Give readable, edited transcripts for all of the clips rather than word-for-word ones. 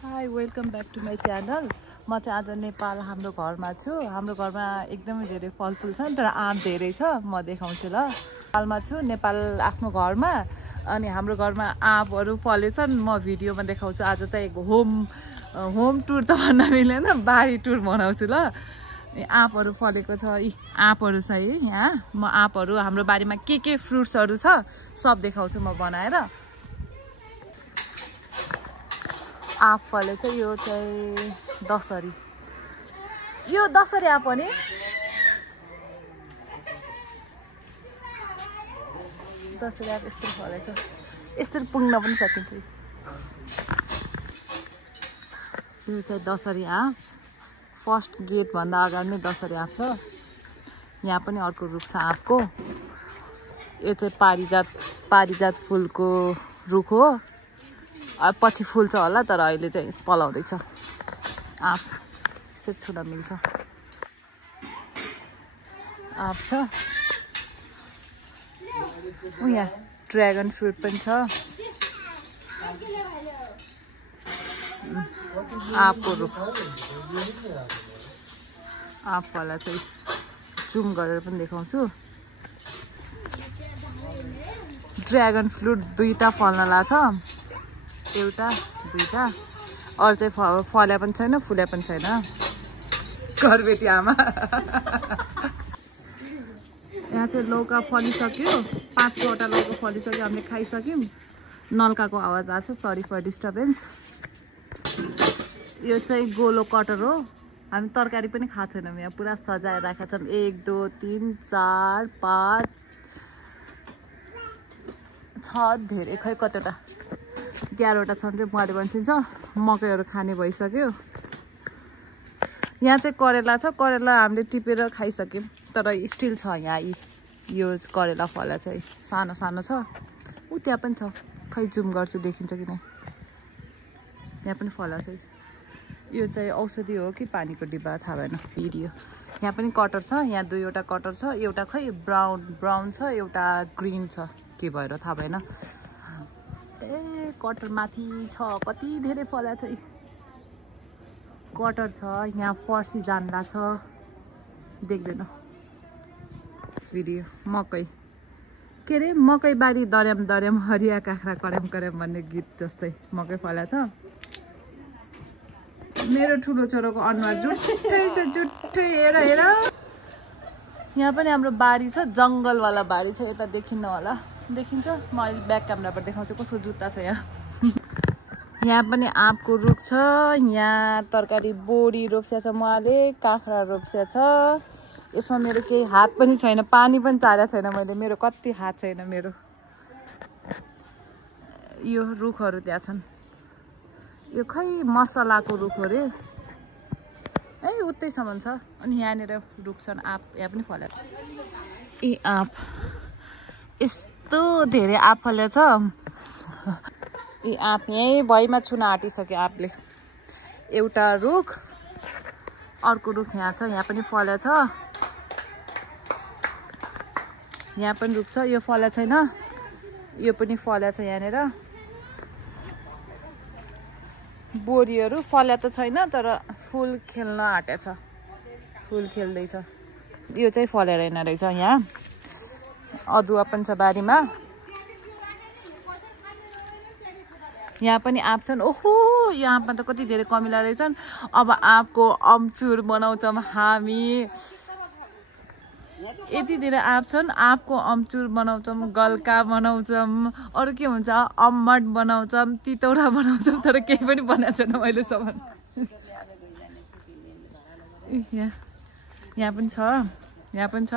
High welcome back to my channel. म चाहिँ आज नेपाल हाम्रो घरमा छु। हाम्रो घरमा एकदमै धेरै फलफुल छन् तर आँप धेरै छ। म देखाउँछु ल। नेपालमा छु, नेपाल आफ्नो घरमा। अनि हाम्रो घरमा आँपहरू फलेछन्। म भिडियोमा देखाउँछु। आज चाहिँ होम टुर त भन्न मिलेन, बारी टुर बनाउँछु ल। आँपहरू फलेको छ, यी आँपहरू छ है यहाँ। म आँपहरू हाम्रो बारीमा के फ्रुट्सहरू छ सब देखाउँछु म बनाएर। आँप फलेछ, यो चाहिँ दशहरी, यो दशहरी आँप हो नि। दशहरी आँप यस्तो फलेछ, यस्तो पुग्न पनि सकिन्छ। यो चाहिँ दशहरी आँप, फर्स्ट गेट भन्दा अगाडि नै दशहरी आँप छ। यहाँ पनि अर्को रुख छ आँपको। यो चाहिँ पारिजात फुलको रुख हो। पछि फुल्छ होला, तर अहिले चाहिँ पलाउँदैछ आँप। यस्तो छुन मिल्छ। आँप छ यहाँ, ड्र्यागन फ्रुट पनि छ। आँपको रुख, आँपवाला चाहिँ जुम गरेर पनि देखाउँछु। ड्र्यागन फ्रुट दुईटा फल्न लाग्छ, एउटा दुईटा। अरू चाहिँ फल्या पनि छैन, फुल्या पनि छैन। घरबेटी आमा। यहाँ चाहिँ लौका फलिसक्यो, 5-6वटा लौका फलिसक्यो। हामीले खाइसक्यौँ। नल्काको आवाज आएको छ, सरी फर डिस्टर्बेन्स। यो चाहिँ गोलो कटर हो। हामी तरकारी पनि खाएको छैनौँ। यहाँ पुरा सजाएर राखेका छौँ। 1 2 3 4 5 6 धेरै, खै कतिवटा 11वटा छन् चाहिँ मैले भनिन्छ। मकैहरू खाने भइसक्यो। यहाँ चाहिँ करेला छ। करेला हामीले टिपेर खाइसक्यौँ, तर स्टिल छ यहाँ। यो करेला फला चाहिँ सानो सानो छ। त्यहाँ पनि छ, खै जुम गर्छु देखिन्छ कि नै। यहाँ पनि फला छ। यो चाहिँ औषधि हो कि पानीको डिब्बा थाहा भएन। भिडियो यहाँ पनि कटर छ। यहाँ 2वटा कटर छ। एउटा खै ब्राउन छ, एउटा ग्रिन छ, के भएर थाहा भएन। कटर माथि छ, कति धेरै फला छ। कटर छ यहाँ। फर्सी जान्ला छ, देख्दैन भिडियो। मकै, के अरे मकै बारी दर्याम दर्याम, हरिया काँक्रा कर्याम कर्याम भन्ने गीत जस्तै मकै फला छ। मेरो ठुलो छोरोको अनुहार जुठै छ, जुठै। हेर हेर, यहाँ पनि हाम्रो बारी छ, जङ्गलवाला बारी छ। यता देखिन्न होला, देखिन्छ। म अहिले ब्याक क्यामेराबाट देखाउँछु कसको जुत्ता छ यहाँ। यहाँ पनि आँपको रुख छ। यहाँ तरकारी बोडी रोप्स्या छ उहाँले, काँक्रा रोप्स्या छ। यसमा मेरो केही हात पनि छैन, पानी पनि चारेको छैन मैले। मेरो कति हात छैन मेरो। यो रुखहरू त्यहाँ छन्। यो खै मसलाको रुख हो रे, उतैसम्म छ। अनि यहाँनिर रुख छन् आँप, यहाँ पनि फल्या। आँप यस्तो धेरै आँप फल्या छ। आँप यहीँ भुइँमा छुन आँटिसक्यो आँपले। एउटा रुख, अर्को रुख यहाँ छ। यहाँ पनि फल्या छ। यहाँ पनि रुख छ। यो फल्या छैन, यो पनि फल्या छ यहाँनिर। बोरीहरू फल्या त छैन, तर फुल खेल्न आँटेको छ, फुल खेल्दैछ। यो चाहिँ फलेर होइन रहेछ। यहाँ अदुवा पनि छ बारीमा। यहाँ पनि आँप छन्। ओहो, यो आँपमा त कति धेरै कमिला रहेछन्। अब आँपको अम्चुर बनाउँछौँ हामी। यति धेरै आँप छन्, आँपको अम्चुर बनाउँछौँ, गल्का बनाउँछौँ, अरू के हुन्छ, अम्मट बनाउँछौँ, तितौरा बनाउँछौँ। तर केही पनि बनाएको छैन अहिलेसम्म। यहाँ पनि छ, यहाँ पनि छ,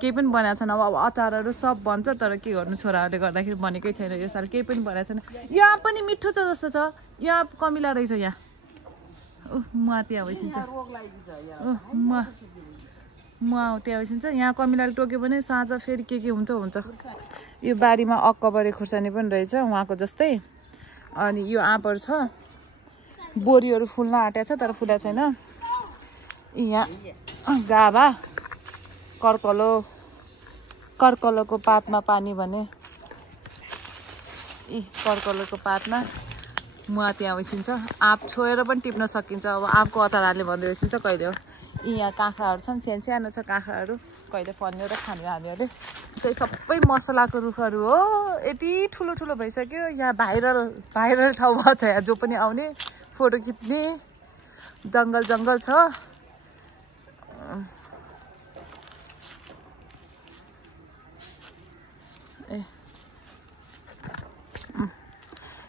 केही पनि बनाएको छैन। अब अचारहरू सब बन्छ, तर के गर्नु, छोराहरूले गर्दाखेरि बनेकै छैन यो साल। केही पनि बनाएको छैन। यो आँप पनि मिठो छ जस्तो छ। यो आँप कमिला रहेछ यहाँ। म त्यहाँ भइसिन्छ, म त्यहाँ भइसिन्छ। यहाँ कमिलाले टोक्यो भने साँझ फेरि के हुन्छ हुन्छ। यो बारीमा अक्कबरे खुर्सानी पनि रहेछ उहाँको जस्तै। अनि यो आँपहरू छ। बोरीहरू फुल्न आँटेको छ, तर फुल्या छैन। यहाँ गाभा, कर्कलोको पातमा पानी भने, कर्कलोको पातमा मुवा त्यहाँ उसिन्छ आँप छोएर पनि टिप्न सकिन्छ अब आँपको अचारले भन्दै उसिन्छ कहिले हो यहाँ काँक्राहरू छन् सानो छ काँक्राहरू कहिले फल्ने र खाने हामीहरूले चाहिँ सबै मसलाको रुखहरू हो यति ठुलो भइसक्यो यहाँ भाइरल ठाउँ भएको छ यहाँ जो पनि आउने फोटो खिच्ने जङ्गल छ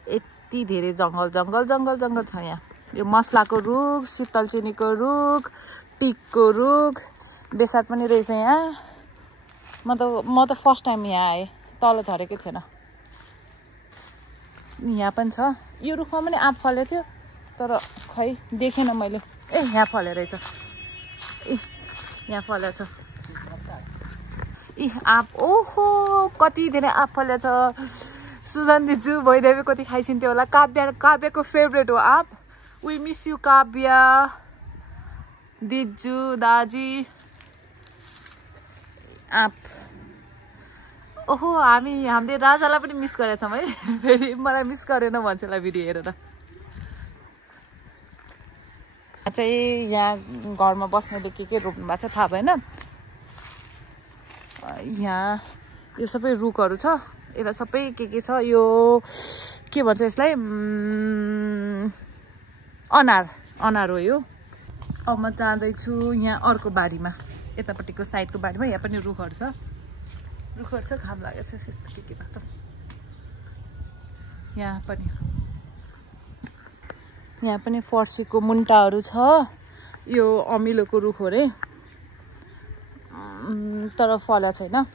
यति धेरै जङ्गल छ यहाँ यो मसलाको रुख शीतल चिनीको रुख टिकको रुख बेसार पनि रहेछ यहाँ म त फर्स्ट टाइम यहाँ आएँ तल झरेकै थिएन यहाँ पनि छ यो रुखमा पनि आँप फलेको थियो तर खै देखेन मैले यहाँ फले रहेछ यहाँ फलेछ आँप ओहो कति धेरै आँप फलेछ सुजन दिजु भइदेवी कति खाइसिन्थ्यो होला काव्यको फेभरेट हो आँप वी मिस यु काव्य दिजु दाजी आँप ओहो हामीले राजालाई पनि मिस गरेछौँ है फेरि मलाई मिस गरेन भन्छ होला भिडियो हेरेर चाहिँ यहाँ घरमा बस्नेले के रोप्नु भएको छ थाहा भएन यहाँ यो सबै रुखहरू छ यसलाई सबै के छ यो के भन्छ यसलाई अनार हो यो अब म जाँदैछु यहाँ अर्को बारीमा यतापट्टिको साइडको बारीमा यहाँ पनि रुखहरू छ घाम लागेको छ यस्तो के भएको छ यहाँ पनि फर्सीको मुन्टाहरू छ यो अमिलोको रुख हो रे तर फल्या छैन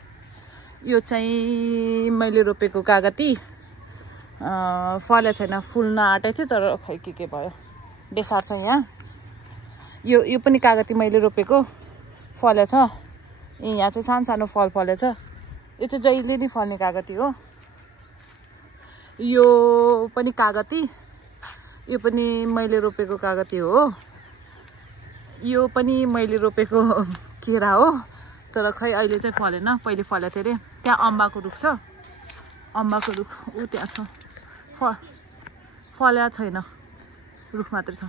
यो चाहिँ मैले रोपेको कागती फल्या छैन फुल्न आँटेको थियो तर खै के भयो बेसार छ यहाँ यो पनि कागती मैले रोपेको फल्या छ यहाँ चाहिँ सानो फल फलेछ यो चाहिँ जहिले नै फल्ने कागती हो यो पनि कागती यो पनि मैले रोपेको कागती हो यो पनि मैले रोपेको केरा हो तर खै अहिले चाहिँ फलेन पहिले फलेको थियो अरे त्यहाँ अम्बाको रुख छ अम्बाको रुख ऊ त्यहाँ छ फल्या छैन रुख मात्रै छ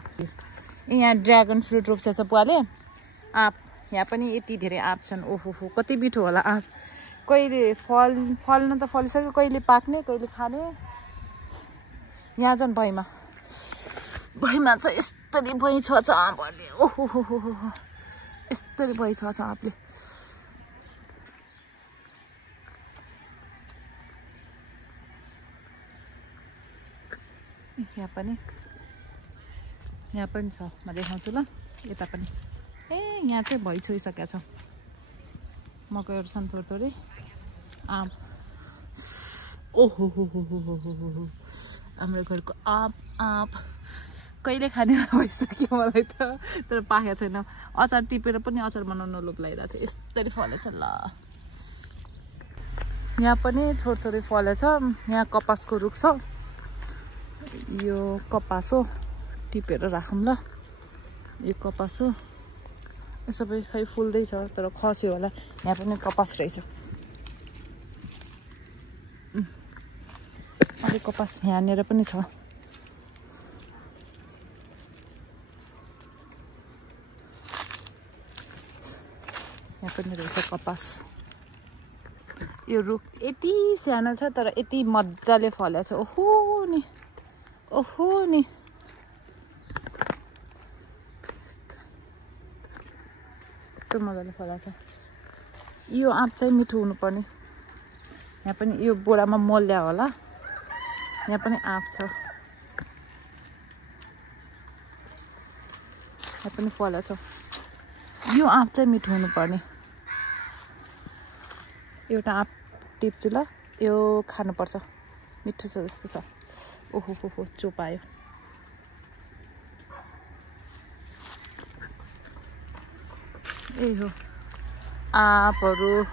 यहाँ ड्र्यागन फ्रुट रोप्छ बुवाले आँप यहाँ पनि यति धेरै आँप छन् ओहो कति मिठो होला आँप कहिले फल्न त फलिसक्यो कहिले पाक्ने कहिले खाने यहाँ झन् भुइँमा चाहिँ यस्तरी भुइँ छ आँपहरूले ओहो यस्तरी भुइँ छ आँपले यहाँ पनि छ म देखाउँछु ल यता पनि यहाँ चाहिँ भइ छोइसकेको छ मकैहरू छन् थोरै आँप ओहो हाम्रो घरको आँप कहिले खाने भइसक्यो मलाई त तर पाकेको छैन अचार टिपेर पनि अचार बनाउन लोभ लागिरहेको थियो यस्तरी फलेछ ल यहाँ पनि थोरै फलेछ यहाँ कपासको रुख छ यो कपास हो टिपेर राखौँ ल यो कपास हो यो सबै खै फुल्दैछ तर खस्यो होला यहाँ पनि कपास रहेछ अझै कपास यहाँनिर पनि छ यहाँ पनि रहेछ कपास यो रुख यति सानो छ तर यति मजाले फलेको छ ओहो नि यस्तो मजाले फलेको छ यो आँप चाहिँ मिठो हुनुपर्ने यहाँ पनि यो बोरामा मोल्या होला यहाँ पनि आँप छ यहाँ पनि फलेको छ यो आँप चाहिँ मिठो हुनुपर्ने एउटा आँप टिप्छु ल यो खानुपर्छ मिठो छ जस्तो छ ओहो चोपायो हो आँपहरू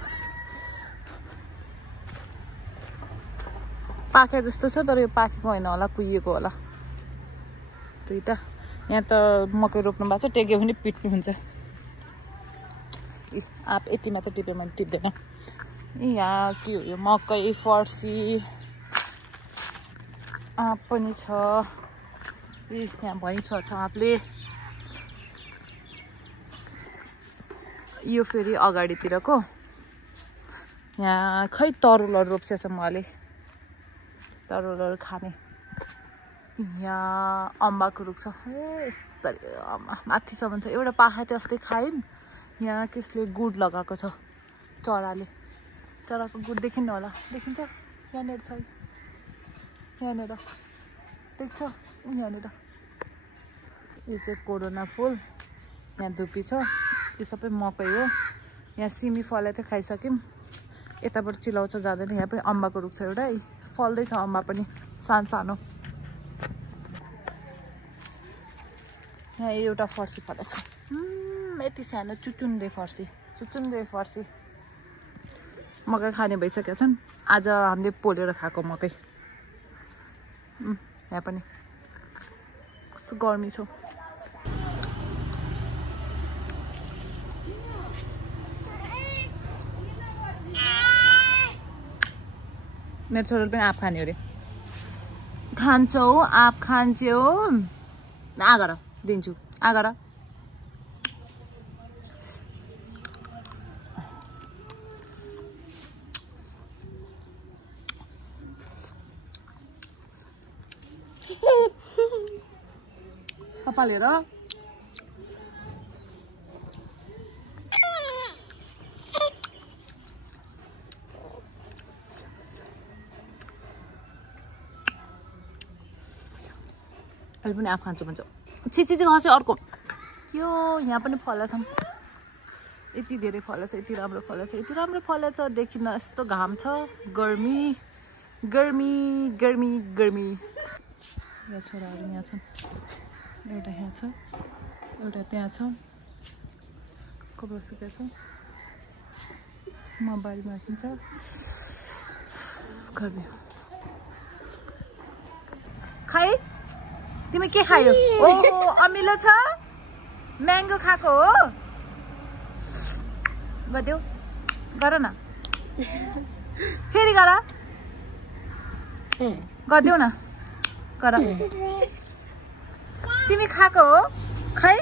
पाके जस्तो छ तर यो पाकेको होइन होला कुहिएको होला दुईटा यहाँ त मकै रोप्नु भएको छ टेक्यो भने पिट्नु हुन्छ आँप यति मात्र टिप्यो मैले टिप्दैन यहाँ के हो यो मकै फर्सी आँप पनि छ यहाँ भई छ छापले यो फेरि अगाडितिरको यहाँ खै तरुलहरू रोप्छ मैले तरुलहरू खाने यहाँ अम्बाको रुख छ यस्तरी माथिसम्म छ एउटा पाखा त्यो अस्ति खायौँ यहाँ कसले गुड लगाएको छ चराको गुड देखिन्न होला देखिन्छ यहाँनिर छ यहाँनिर देख्छ यहाँनिर यो चाहिँ कोरोना फुल यहाँ धुपी छ यो सबै मकै हो यहाँ सिमी फले थियो खाइसक्यौँ यताबाट चिलाउँछ जाँदैन यहाँ पनि अम्बाको रुख छ एउटा फल्दैछ अम्बा पनि सानो यहाँ एउटा फर्सी फलेछ यति सानो चुचुन्द्रे फर्सी मकै खाने भइसकेका छन् आज हामीले पोलेर खाएको मकै यहाँ पनि कस्तो गर्मी छ मेरो छोराले पनि आँप खाने अरे खान्छौ आँप खान्छौ आगर दिन्छु आगर कपालेर अहिले पनि आँप खान्छु भन्छ छिछि खस्छ अर्को यो यहाँ पनि फलेछ यति धेरै फलेछ यति राम्रो फलेछ देखिन यस्तो घाम छ गर्मी यहाँ छोराहरू यहाँ छन् एउटा यहाँ छ एउटा त्यहाँ छ कपडा सुकेछ म बारीमा आइसिन्छ गर्मी खाइ तिमी के खायो ओहो अमिलो छ म्याङ्गो खाएको हो गदेऊ गर न फेरि गरिदेऊ न गर तिमी खाएको हो खै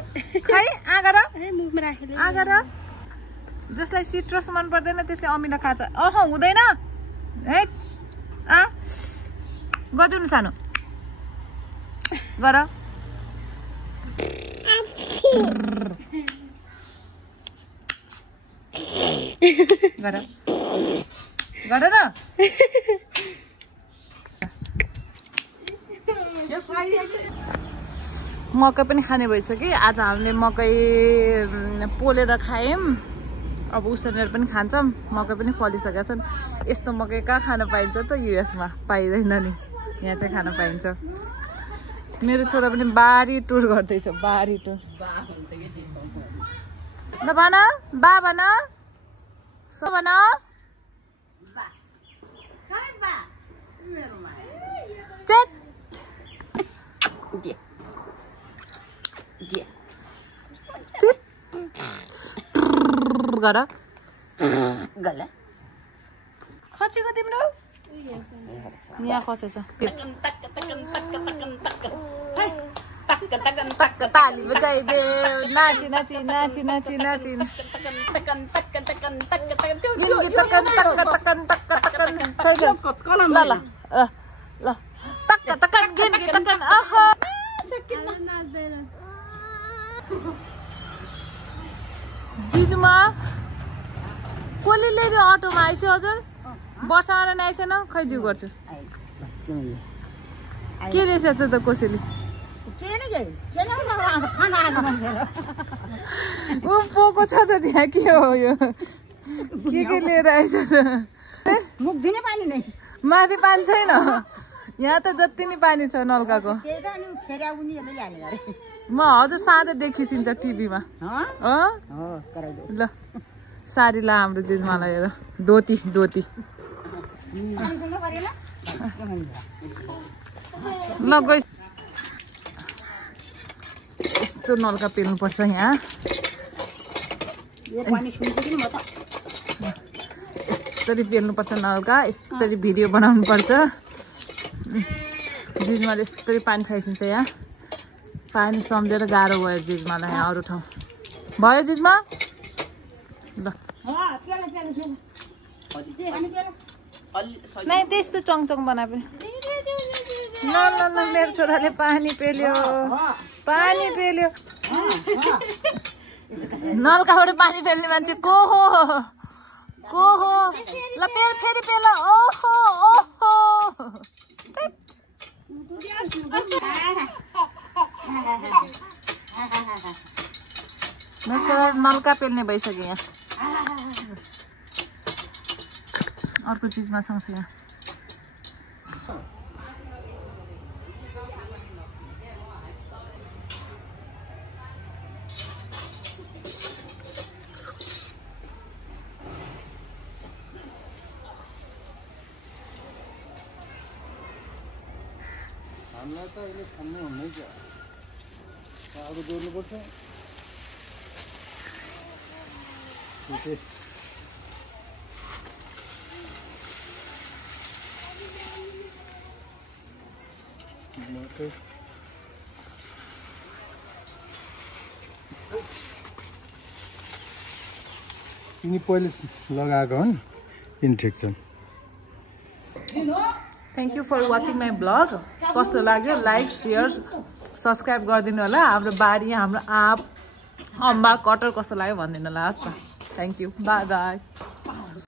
आगर जसलाई सिट्रस मन पर्दैन त्यसले अमिलो खान्छ हुँदैन है गरिदेऊ न सानो गर न मकै पनि खाने भइसक्यो आज हामीले मकै पोलेर खायौँ अब उसिनेर पनि खान्छौँ मकै पनि फलिसकेका छन् यस्तो मकै कहाँ खान पाइन्छ त युएसमा पाइँदैन नि यहाँ चाहिँ खान पाइन्छ मेरो छोरा पनि बारी टुर गर्दैछ बारी टुर ल भन बा भन सो भन गर खचेको तिम्रो यहाँ खसेछ ताली बजाइदेऊ नाची ल तक्कन जिजुमा कसले अटोमा आइसो हजुर वर्षामा नआइसेन खै जिउ गर्छु के रहेछ त कसैले ऊ पोको छ त त्यहाँ के हो यो के लिएर आइछ माथि पानी छैन यहाँ त जति नि पानी छ नलकाको म हजुर साँधै देखिसिन्छ टिभीमा ल साडी ला हाम्रो जिजमालाई हेर धोती ल गइ यस्तो नलका पेल्नुपर्छ यहाँ यस्तरी पेल्नुपर्छ नलका यस्तरी भिडियो बनाउनु पर्छ जिजमाले यस्तरी पानी खाइसिन्छ यहाँ पानी सम्झेर गाह्रो भयो जिजमालाई यहाँ अरू ठाउँ भयो जिजमा ल नै त्यस्तो चङचङ बनाए ल ल ल मेरो छोराले पानी पेल्यो नलकाबाट पानी पेल्ने मान्छे को हो ल फेरि पेल ओहो मेरो छोरा नलका पेल्ने भइसक्यो यहाँ अर्को चिजमा सँगसँगै यहाँ हामीलाई त अहिले खानु हुँदैन क्या अब जोड्नुपर्छ यिनी पहिले लगाएको हो नि यिनी ठिक छन् thank you for watching my blog कस्तो लाग्यो लाइक सेयर सब्सक्राइब गरिदिनु होला हाम्रो बारी हाम्रो आँप अम्बा कटहर कस्तो लाग्यो भनिदिनु होला हस् त थ्याङ्क यू बाई बाई